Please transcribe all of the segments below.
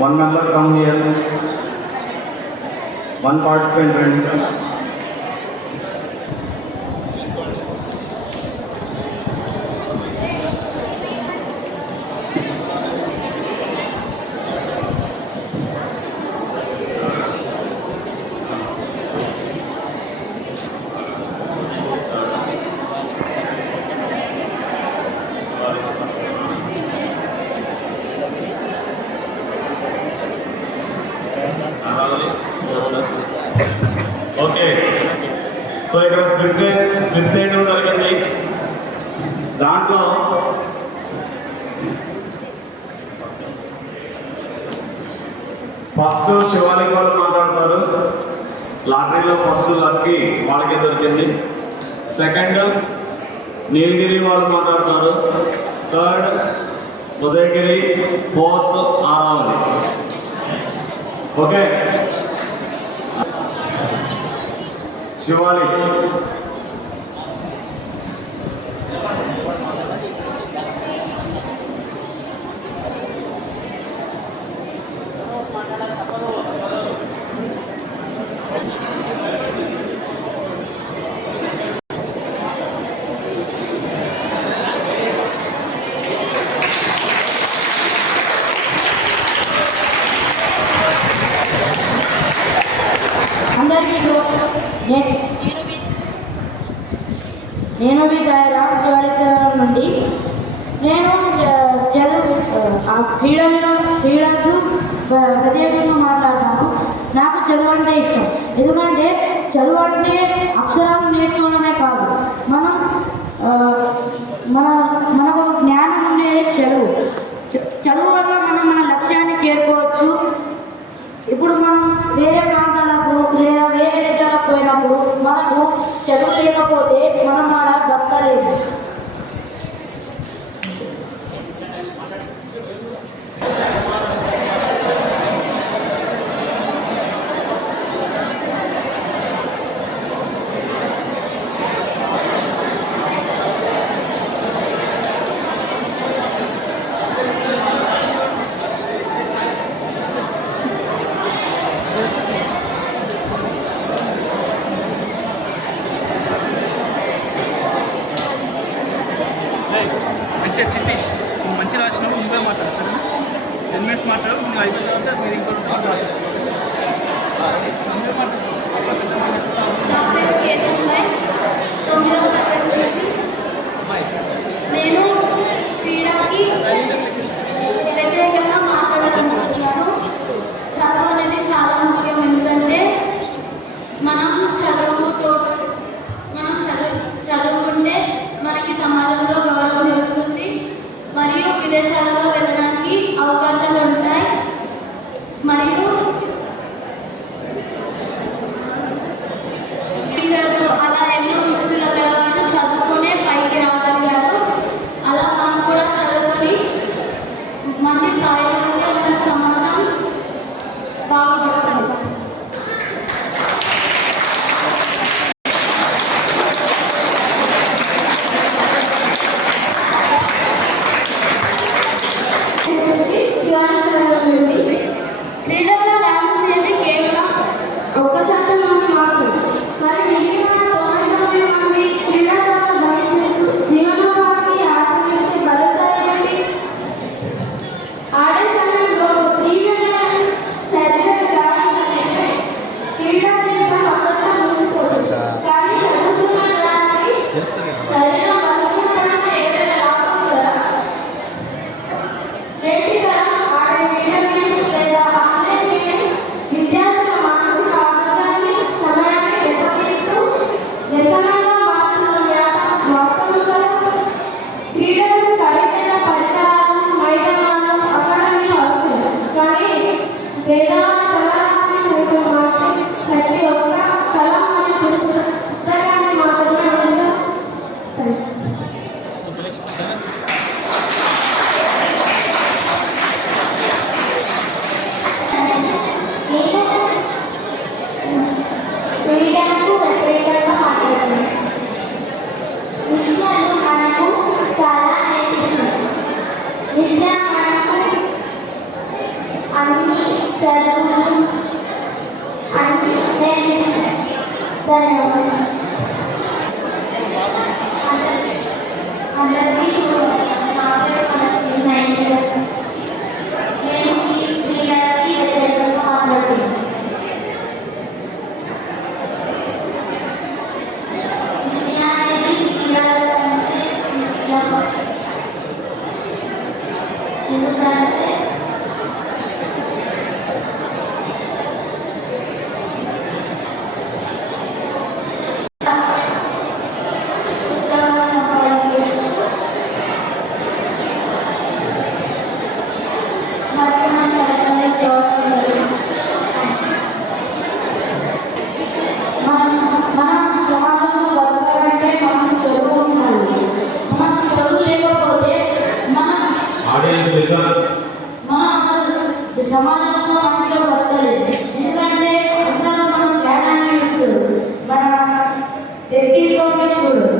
One member come here. One participant ready. Okay, so ఇక్కడ slip చేయడం జరిగింది. దాంట్లో ఫస్ట్ శివాలిక్ వాళ్ళు మాట్లాడతారు. లాటరీలో ఫస్ట్ లక్కి వాళ్ళకే దొరికింది. సెకండ్ నీలగిరి వాళ్ళు మాట్లాడతారు. Third Udayagiri. Fourth Aravali. Okay, Shivalik నేను విజయరామ్ శివాలిక్ నుండి. నేను క్రీడలకు ప్రత్యేకంగా మాట్లాడతాను. నాకు చదువు అంటే ఇష్టం. ఎందుకంటే చదువు అంటే అక్షరాలు నేర్చుకోవడమే కాదు, మనకు జ్ఞానం ఉండేది చదువు. చదువు వల్ల మనం మన లక్ష్యాన్ని చేరుకోవచ్చు. ఇప్పుడు మనం వేరే ప్రాంతాలకు లేదా వేరే దేశాలకు పోయినప్పుడు మనకు చదువు లేకపోతే మనం ఆడ బతకలేదు. చిట్టి మంచి రాసినావు, నువ్వే మాట్లాడు. సరే, 10 minutes మాట్లాడు. నువ్వు అయిపోయిన తర్వాత మీరు ఇంకోటి మాట్లాడు. నేను క్రీడకి వ్యతిరేకంగా మాట్లాడాలనుకుంటున్నాను. చదువు అనేది చాలా ముఖ్యం. ఎందుకంటే మనం చదువుకుంటే మనకి సమాజంలో గౌరవం పెరుగుతుంది మరియు విదేశాలలో వెళ్ళడానికి అవకాశాలు ఉంటాయి. మరియు అలా ఎన్నో వృత్తుల వాళ్ళు చదువుకునే పైకి రాగలిగారు. అలా మనం కూడా చదువుకొని మంచి స్థాయిలో ఉంటే మన సమాజం బాగుపడుతుంది. క్రీడల్లో డాన్స్ కేవలం 1% మంది మాత్రమే. మరి మిగిలిన 99 మంది క్రీడల భవిష్యత్తు జీవనోపాధికి ఆత్మనిచ్చే బలసాయండి. ఆడే సమయంలో తీవ్రమైన శరీర గాయం కలిగితే క్రీడా జీవితం అప్పట్లో ముగిసిపోతుంది. కానీ చదువుకున్న దానికి శరీరం బలహీనపడితే ఏదైనా లాభం కదా. నేటి తరం ఆడే వీడియో గేమ్స్ లేదా ఆన్లైన్ గేమ్ విద్యార్థుల మానసిక ఆరోగ్యాన్ని సమయాన్ని దెబ్బతీస్తూ వ్యసనంగా మారుతున్న వ్యాపారం వాస్తవం కదా. క్రీడలకు ఖరీదైన పరికరాలు, మైదానాలు, అకాడమీలు అవసరం. కానీ పేదవారి కళాత్మక సైతం మార్చి శక్తి ఒక్క కళ మరియు పుస్తకాన్ని మాత్రమే ఉందా. క్రీడలకు వ్యతిరేకంగా మాట్లాడుతుంది. విద్యను మనకు చాలా నేర్పిస్తుంది. విద్య మనకు అన్ని చదువులు అన్ని నేర్పిస్తాయి. ధన్యవాదాలు. అందరికీ నా పేరు మనస్వి 9 years. నేను ఈ క్రీడలకి వ్యతిరేకంగా మాట్లాడుతున్నాను. విద్య అనేది క్రీడల కంటే ముఖ్యం. ఎందుకంటే ఉద్యోగాలు సంపాదించవచ్చు. మరియు మన తల్లిదండ్రులు గౌరవించాలి. మన సమాజంలో బతకాలంటే మనకు చదువు ఉండాలి. మనకు చదువు లేకపోతే మనం అసలు సమాజంలో మంచిగా బతకలేదు. ఎందుకంటే అందరూ మనం జ్ఞానాన్ని ఇస్తారు, మన వ్యక్తిత్వాన్ని చూడరు.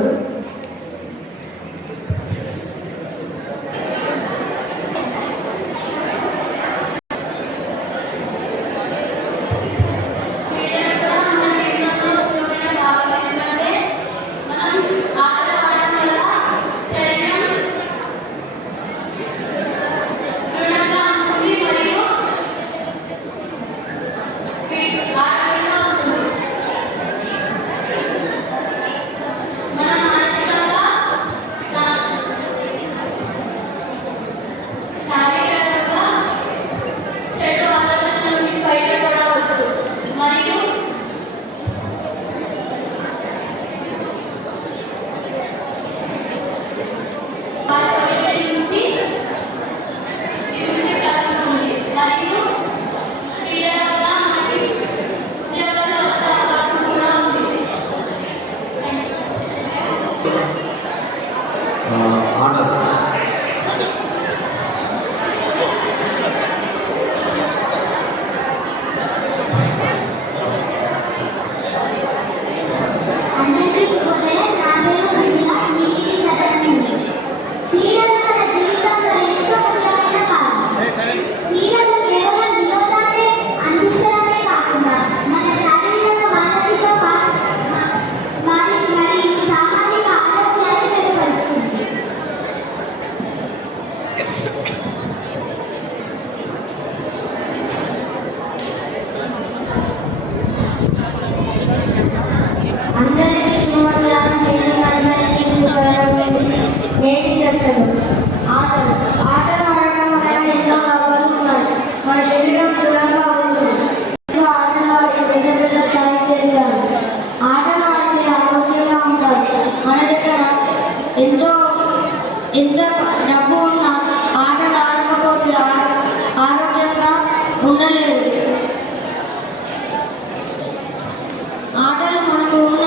ఆర్డర్. అందరికీ శుభోదయం. నా పేరు మృదుల. నీటి సదనం. క్రీడలు మన జీవితంలో ఎంతో ముఖ్యమైన భాగం. క్రీడలు కేవలం వినోదాన్ని అందించడమే కాకుండా మన శారీరక, మానసిక మరియు సామాజిక ఆరోగ్యాన్ని మెరుగుపరుస్తుంది. అందరికీ శుభోదయం. నేను నర్సరీ నేటి చర్చలు. ఆటలు ఆడటం వల్ల ఎన్నో లాభాలు ఉన్నాయి. మన శరీరం దృఢంగా ఉంటుంది. ఆటలు ఆడి పెద్ద పెద్ద స్థాయికి ఎదగాలి. ఆటలు ఆడితే ఆరోగ్యంగా ఉంటారు. మన దగ్గర ఎంత డబ్బు ఉన్నా ఆటలు ఆడకపోతే ఆరోగ్యంగా ఉండలేదు. ఆటలు మనకు ఉన్న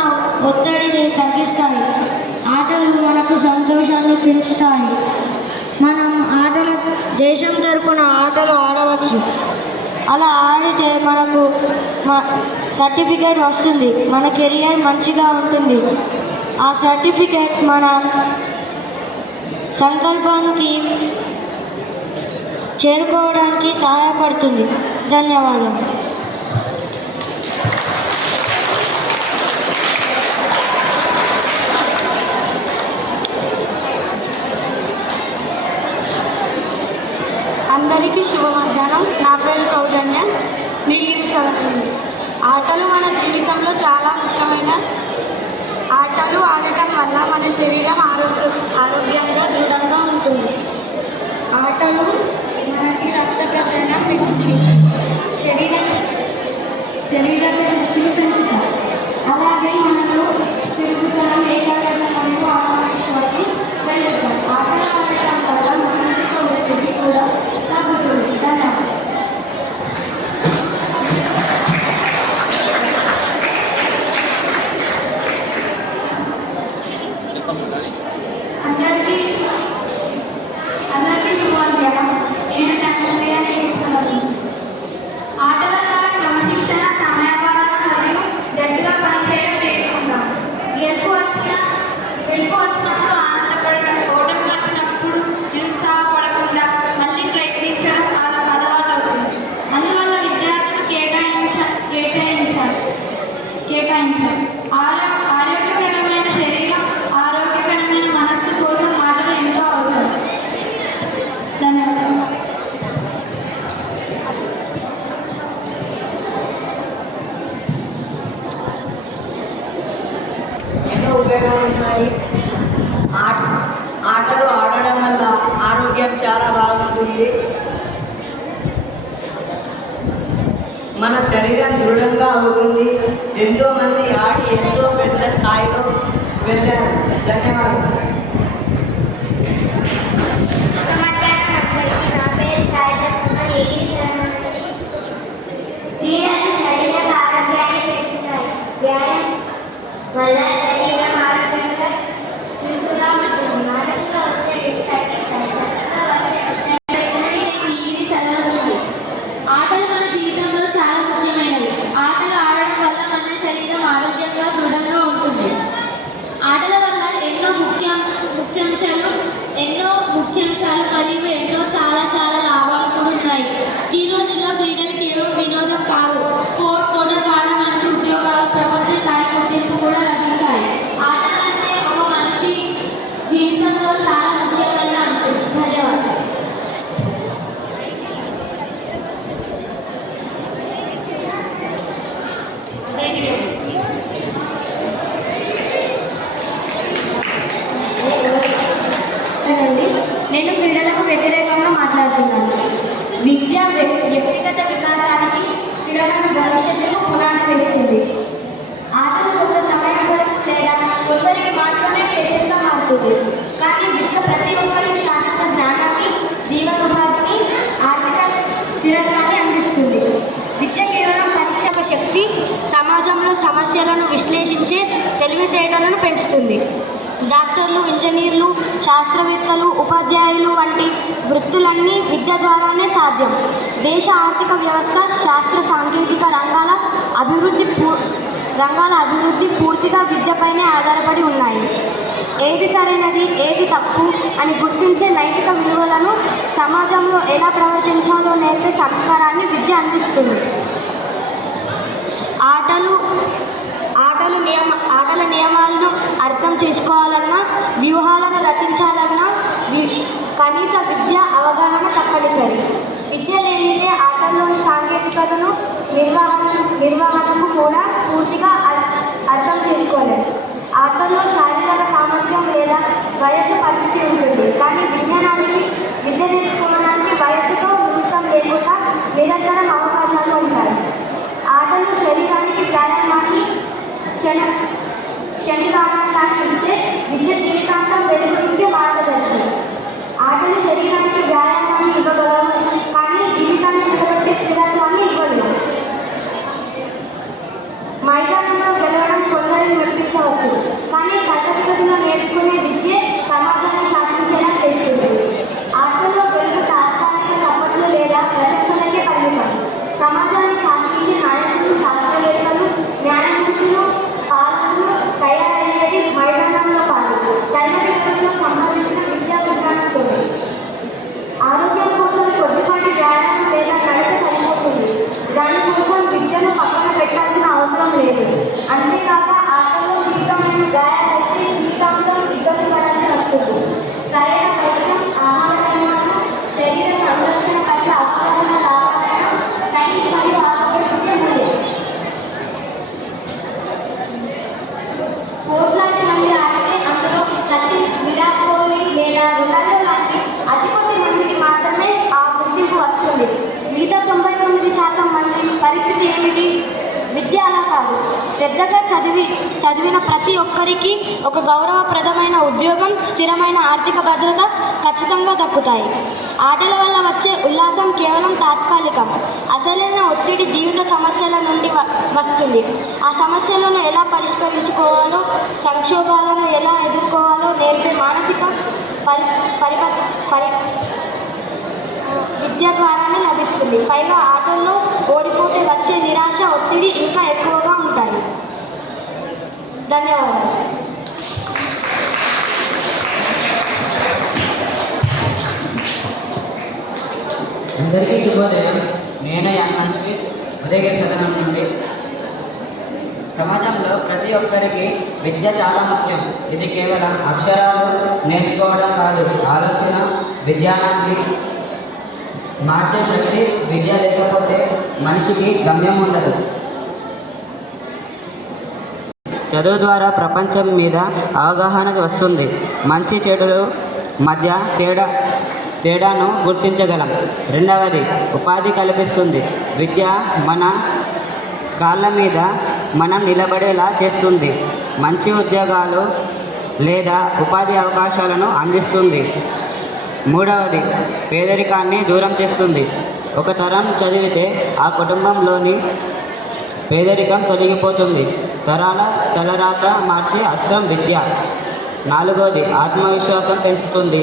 ఒత్తిడిని తగ్గిస్తాయి. ఆటలు మనకు సంతోషాన్ని పెంచుతాయి. మనం దేశం తరపున ఆటలు ఆడవచ్చు. అలా ఆడితే మనకు సర్టిఫికేట్ వస్తుంది. మన కెరియర్ మంచిగా ఉంటుంది. ఆ సర్టిఫికేట్ మన సంకల్పానికి చేరుకోవడానికి సహాయపడుతుంది. ధన్యవాదాలు. అందరికీ శుభ మధ్యాహ్నం. నా పేరు సౌజన్య. నీటి సదనం. ఆటలు మన జీవితంలో చాలా ముఖ్యమైన. ఆటలు ఆడటం వల్ల మన శరీరం ఆరోగ్యంగా దృఢంగా ఉంటుంది. ఆటలు మనకి రక్త ప్రసరణ పెంచుతుంది. శరీర శక్తిని పెంచుతాయి. అలాగే మనలో చురుకుతనం, ఏకాగ్రత మరియు ఆత్మవిశ్వాసం పెరుగుతాయి. ఆటలు ఆడటం వల్ల మానసిక ఒత్తిడి కూడా తగ్గుతుంది. ధన్యవాదాలు. అందరికీ శుభోదయం. నేను సంగీత ఆటల ద్వారా క్రమశిక్షణ, సమయపాలన మన శరీరం దృఢంగా అవుతుంది. ఎంతోమంది ఆడి ఎంతో పెద్ద స్థాయిలో వెళ్ళారు. ధన్యవాదాలు. క్రీడలు శరీర ఆరోగ్యాన్ని పెంచుతాయి. వ్యాయామం వల్ల శరీరం ఆరోగ్యంగా చురుకుగా ఉంటుంది. మానసిక ఒత్తిడిని తగ్గిస్తాయి. ఆటలు మన జీవితంలో చాలా ముఖ్యమైనవి. ఆటలు ఆడడం వల్ల మన శరీరం ఆరోగ్యంగా దృఢంగా ఉంటుంది. ఆటల వల్ల ఎన్నో ముఖ్యాంశాలు మరియు ఎన్నో చాలా లాభాలు కూడా ఉన్నాయి. ఈ రోజుల్లో క్రీడలు కేవలం వినోదం కాదు, స్పోర్ట్స్ కోట ద్వారా మంచి ఉద్యోగాలు, ప్రపంచ స్థాయి గుర్తింపు కూడా లభించాయి. ఆటలు అంటే ఒక మనిషి జీవితంలో చాలా ముఖ్యమైన అంశం. ధన్యవాదాలు. నేను క్రీడలకు వ్యతిరేకంగా మాట్లాడుతున్నాను. విద్య వ్యక్తిగత వికాసానికి, స్థిరమైన భవిష్యత్తుకు పునాది వేస్తుంది. ఆటలు ఒక సమయం వరకు లేదా కొందరికి మాత్రమే కేంద్రంగా మారుతుంది. కానీ విద్య ప్రతి ఒక్కరికి శాశ్వత జ్ఞానాన్ని, జీవనోపాధిని, ఆర్థిక స్థిరత్వాన్ని అందిస్తుంది. విద్య కేవలం పరీక్షక శక్తి, సమాజంలో సమస్యలను విశ్లేషించే తెలివితేటలను పెంచుతుంది. డాక్టర్లు, ఇంజనీర్లు, శాస్త్రవేత్తలు, ఉపాధ్యాయులు వంటి వృత్తులన్నీ విద్య ద్వారానే సాధ్యం. దేశ ఆర్థిక వ్యవస్థ, శాస్త్ర సాంకేతిక రంగాల అభివృద్ధి పూర్తిగా విద్యపైనే ఆధారపడి ఉన్నాయి. ఏది సరైనది, ఏది తప్పు అని గుర్తించే నైతిక విలువలను, సమాజంలో ఎలా ప్రవర్తించాలో నేర్పే సంస్కారాన్ని విద్య అందిస్తుంది. ఆటల నియమాలను అర్థం చేసుకోవాలన్నా, వ్యూహాలను రచించాలన్నా కనీస విద్య అవగాహన తప్పనిసరి. విద్య లేనిదే ఆటల్లోని సాంకేతికతను, నిర్వహణకు కూడా పూర్తిగా అర్థం చేసుకోలేదు. ఆటల్లో శారీరక సామర్థ్యం లేదా వయస్సు పరిమితి ఉంటుంది. కానీ విజ్ఞానానికి, విద్య నేర్చుకోవడానికి వయస్సుతో నిమిత్తం లేకుండా నిరంతరం అవకాశాలు ఉంటాయి. ఆటలు శరీరానికి వ్యాయామాన్ని, క్షణికానందాన్ని ఇస్తే విద్య జీవితాంతం వెలుగురించే మార్గదర్శనం. ఆటలు శరీరానికి వ్యాయామాన్ని ఇవ్వగలవు, కానీ జీవితాన్ని నిలబెట్టే స్థిరత్వాన్ని ఇవ్వలేవు. మైదానంలో గెలవడం కొందరిని మెప్పించవచ్చు, కానీ తరగతిలో నేర్చుకునే విద్య సమాజాన్ని శాసించేలా చేస్తుంది. ఆటల్లో వెలుగు తాత్కాలిక సపోర్ట్లు లేదా ప్రశంసలకే పరిమితం. సమాజాన్ని శాసించే నాయకులు, శాస్త్రవేత్తలు, న్యాయమూర్తులు, పాలకులు తయారయ్యేది మైదానంలో కాదు, తరగతిలో సంబంధించిన విద్యా విజ్ఞానంతో. ఆరోగ్యం కోసం కొద్దిపాటి వ్యాయామం లేదా నడక సరిపోతుంది. దానికోసం విద్యను పక్కన పెట్టాల్సిన అవసరం లేదు. అంతేకాక ఆటలో తీవ్రమైన గాయాలైతే జీవితాంతం ఇబ్బంది పడాల్సి వస్తుంది. సరైన వైద్యం, ఆహార నియమాలు, శరీర సంరక్షణ పట్ల అవగాహన రావాలన్నా సైన్స్ మరియు ఆరోగ్య విద్య ఉంది. కోట్లాది మంది ఆడితే అందులో సచిన్, విరాట్ కోహ్లీ లేదా రొనాల్డో లాంటి అతి కొద్ది మందికి మాత్రమే ఆ గుర్తింపు వస్తుంది. మిగతా 99% మంది పరిస్థితి ఏమిటి? విద్య అలా కాదు. శ్రద్ధగా చదివిన ప్రతి ఒక్కరికి ఒక గౌరవప్రదమైన ఉద్యోగం, స్థిరమైన ఆర్థిక భద్రత ఖచ్చితంగా దక్కుతాయి. ఆటల వల్ల వచ్చే ఉల్లాసం కేవలం తాత్కాలికం. అసలైన ఒత్తిడి జీవిత సమస్యల నుండి వస్తుంది. ఆ సమస్యలను ఎలా పరిష్కరించుకోవాలో, సంక్షోభాలను ఎలా ఎదుర్కోవాలో నేర్పే మానసిక విద్య ద్వారానే లభిస్తుంది. పైగా ఆటల్లో ఓడిపోతే వచ్చే నిరాశ, ఒత్తిడి ఇంకా ఎక్కువగా ఉంటాయి. ధన్యవాదాలు. అందరికీ శుభోదయం. నేను యాన్మన్షి ఉదయగిరి సదనం నుండి. సమాజంలో ప్రతి ఒక్కరికి విద్య చాలా ముఖ్యం. ఇది కేవలం అక్షరాలు నేర్చుకోవడం కాదు, ఆలోచన విజ్ఞానాన్ని మార్చే శక్తి. విద్య లేకపోతే మనిషికి గమ్యం ఉండదు. చదువు ద్వారా ప్రపంచం మీద అవగాహన వస్తుంది. మంచి చెడుల మధ్య తేడాను గుర్తించగలం. రెండవది, ఉపాధి కల్పిస్తుంది. విద్య మన కాళ్ళ మీద మనం నిలబడేలా చేస్తుంది. మంచి ఉద్యోగాలు లేదా ఉపాధి అవకాశాలను అందిస్తుంది. మూడవది, పేదరికాన్ని దూరం చేస్తుంది. ఒక తరం చదివితే ఆ కుటుంబంలోని పేదరికం తొలగిపోతుంది. తరాల తలరాత మార్చి అస్త్రం విద్య. నాలుగవది, ఆత్మవిశ్వాసం పెంచుతుంది.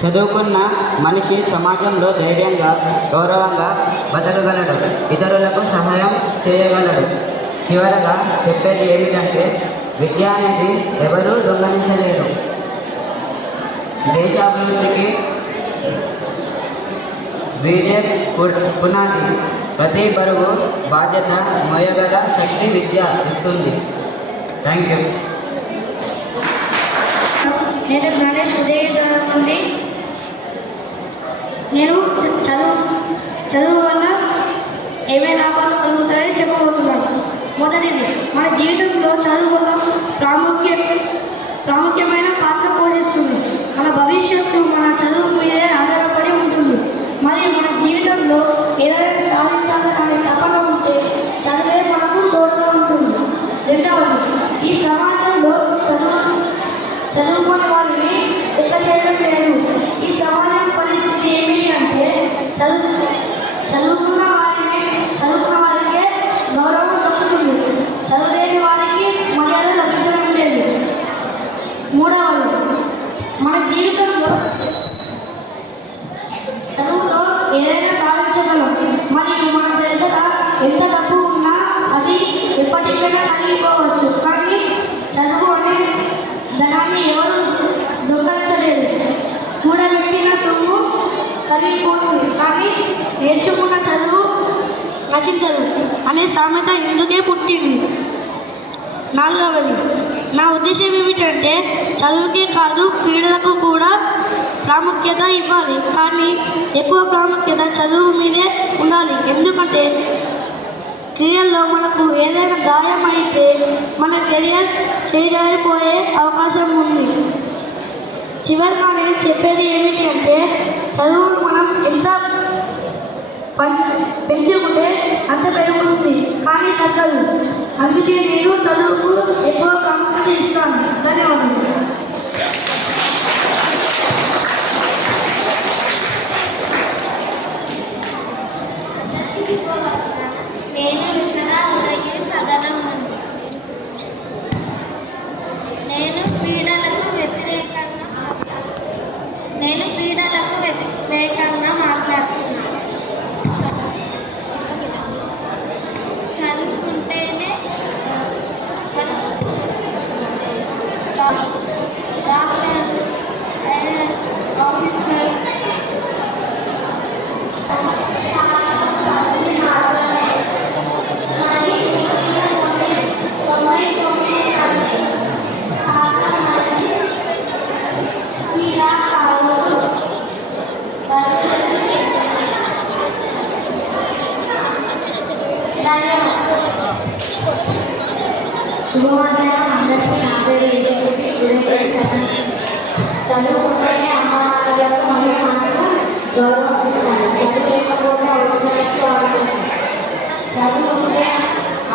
చదువుకున్న మనిషి సమాజంలో ధైర్యంగా, గౌరవంగా బతకగలడు, ఇతరులకు సహాయం చేయగలడు. చివరగా చెప్పేది ఏమిటంటే, విద్య అనేది ఎవరూ దొంగలించలేరు. దేశాభివృద్ధికి విద్య పునాది. ప్రతి బరువు బాధ్యత మోయగల శక్తి విద్య ఇస్తుంది. Thank you. నేను గణేష్ ఉదయం నుండి నేను చదువు వల్ల ఏమేమి లాభాలు కలుగుతాయని చెప్పబోతున్నాను. మొదటిది, మన జీవితంలో చదువు వల్ల ప్రాముఖ్యమైన పాత్ర పోషిస్తుంది. మన భవిష్యత్తు మన చదువు మీదే ఆధారపడి ఉంటుంది. మరియు మన జీవితంలో ఏదైనా సాధించాలనే తపన ఉంటే చదివే మనకు తోడుగా ఉంటుంది. రెండవది, ఈ సమాజంలో చదువుకున్న వారిని లెక్క చేయడం లేదు. ఈ సమాజం పరిస్థితి ఏమిటి అంటే చదువుకున్న వారికే గౌరవం దక్కుతుంది, చదువులేని వారికి మర్యాద లభించడం లేదు. మూడవది, మన జీవితంలో చదువుతో ఏదైనా సాధించగలం. మరియు మన దగ్గర ఎంత డబ్బు ఉన్నా అది ఎప్పటికైనా కలిగిపోవచ్చు. కానీ చదువు అనే ధనాన్ని ఎవరు దొంగలించలేదు. కూడబెట్టిన సొమ్ము కలిగిపోతుంది, కానీ నేర్చుకున్న చదువు నశించదు అనే సామెత ఇందుకే పుట్టింది. నాలుగవది, నా ఉద్దేశం ఏమిటంటే, చదువుకే కాదు క్రీడలకు కూడా ప్రాముఖ్యత ఇవ్వాలి. కానీ ఎక్కువ ప్రాముఖ్యత చదువు మీదే ఉండాలి. ఎందుకంటే క్రీడల్లో మనకు ఏదైనా గాయం అయితే మన కెరియర్ చేజారిపోయే అవకాశం ఉంది. చివరిగా నేను చెప్పేది ఏమిటి అంటే, చదువు మనం ఎంత పెంచుకుంటే అంత పెరుగుతుంది, కానీ తగ్గదు. అందుకే నేను చదువుకు ఎక్కువ ప్రాముఖ్యత ఇస్తాను. ధన్యవాదాలు. నేను విషణ ఉదయగిరి సదనం. నేను క్రీడలకు వ్యతిరేకంగా మాట్లాడుతున్నాను. చదువుకుంటేనే డాక్టర్లు, ఐఏఎస్ ఆఫీసర్స్, శుభోదయం అందరికీ. నా పేరు యశస్వి. చదువుకుంటేనే అమ్మానాన్నలకు మరియు మనకు గౌరవం ఇస్తాయి. చదువు లేకపోతే అవసరానికి వాళ్ళు చదువుకుంటే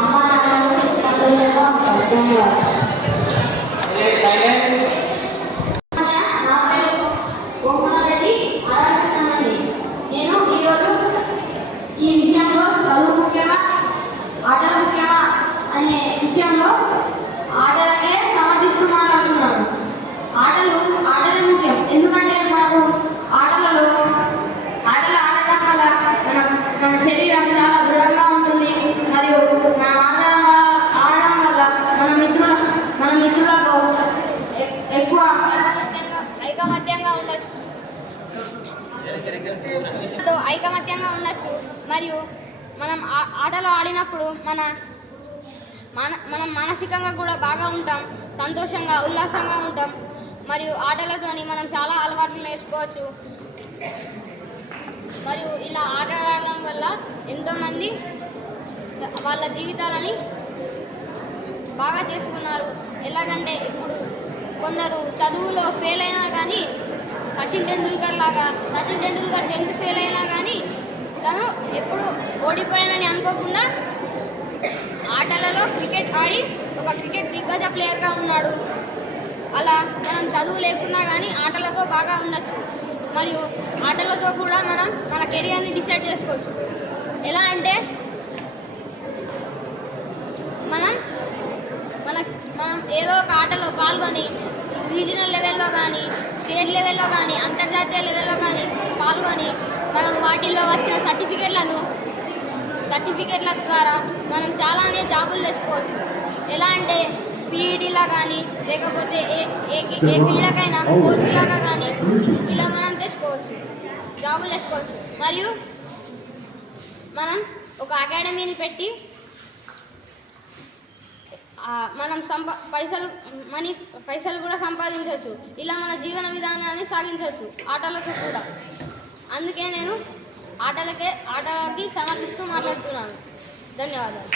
అమ్మానాన్నలు సంతోషంగా ఉంటారు. ధన్యవాదాలు. నా పేరు ఓమనారెడ్డి ఆరాధిస్తానండి. నేను ఈరోజు ఈ విషయంలో చదువు ముఖ్యమా ఆటలు ముఖ్యమా అనే విషయంలో ఆటలకే సమర్థిస్తూ మాట్లాడుతున్నాను. ఆటలే ముఖ్యం. ఎందుకంటే మనకు ఆటలు ఆడటం వల్ల మన శరీరం చాలా దృఢంగా ఉంటుంది. మరియు మనం ఆడడం వల్ల మన మిత్రులతో ఎక్కువ ఐకమత్యంగా ఉండొచ్చు. మరియు మనం ఆటలు ఆడినప్పుడు మనం మానసికంగా కూడా బాగా ఉంటాం, సంతోషంగా ఉల్లాసంగా ఉంటాం. మరియు ఆటలతోని మనం చాలా అలవాట్లు నేర్చుకోవచ్చు. మరియు ఇలా ఆట ఆడడం వల్ల ఎంతోమంది వాళ్ళ జీవితాలని బాగా చేసుకున్నారు. ఎలాగంటే ఇప్పుడు కొందరు చదువులో ఫెయిల్ అయినా కానీ సచిన్ టెండూల్కర్ 10th ఫెయిల్ అయినా కానీ తను ఎప్పుడు ఓడిపోయానని అనుకోకుండా ఆటలలో క్రికెట్ ఆడి ఒక క్రికెట్ దిగ్గజ ప్లేయర్గా ఉన్నాడు. అలా మనం చదువు లేకున్నా కానీ ఆటలతో బాగా ఉండొచ్చు. మరియు ఆటలతో కూడా మనం మన కెరియర్ని డిసైడ్ చేసుకోవచ్చు. ఎలా అంటే మనం ఏదో ఒక ఆటలో పాల్గొని రీజనల్ లెవెల్లో కానీ, స్టేట్ లెవెల్లో కానీ, అంతర్జాతీయ లెవెల్లో కానీ పాల్గొని మనం వాటిల్లో వచ్చిన సర్టిఫికెట్ల ద్వారా మనం చాలానే జాబులు తెచ్చుకోవచ్చు. ఎలా అంటే పీఈడీలా కానీ, లేకపోతే ఏ క్రీడకైనా కోచ్ లాగా కానీ ఇలా మనం జాబులు తెచ్చుకోవచ్చు. మరియు మనం ఒక అకాడమీని పెట్టి మనం పైసలు కూడా సంపాదించవచ్చు. ఇలా మన జీవన విధానాన్ని సాగించవచ్చు ఆటలతో కూడా. అందుకే నేను ఆటలకి సమర్పిస్తూ మాట్లాడుతున్నాను. ధన్యవాదాలు.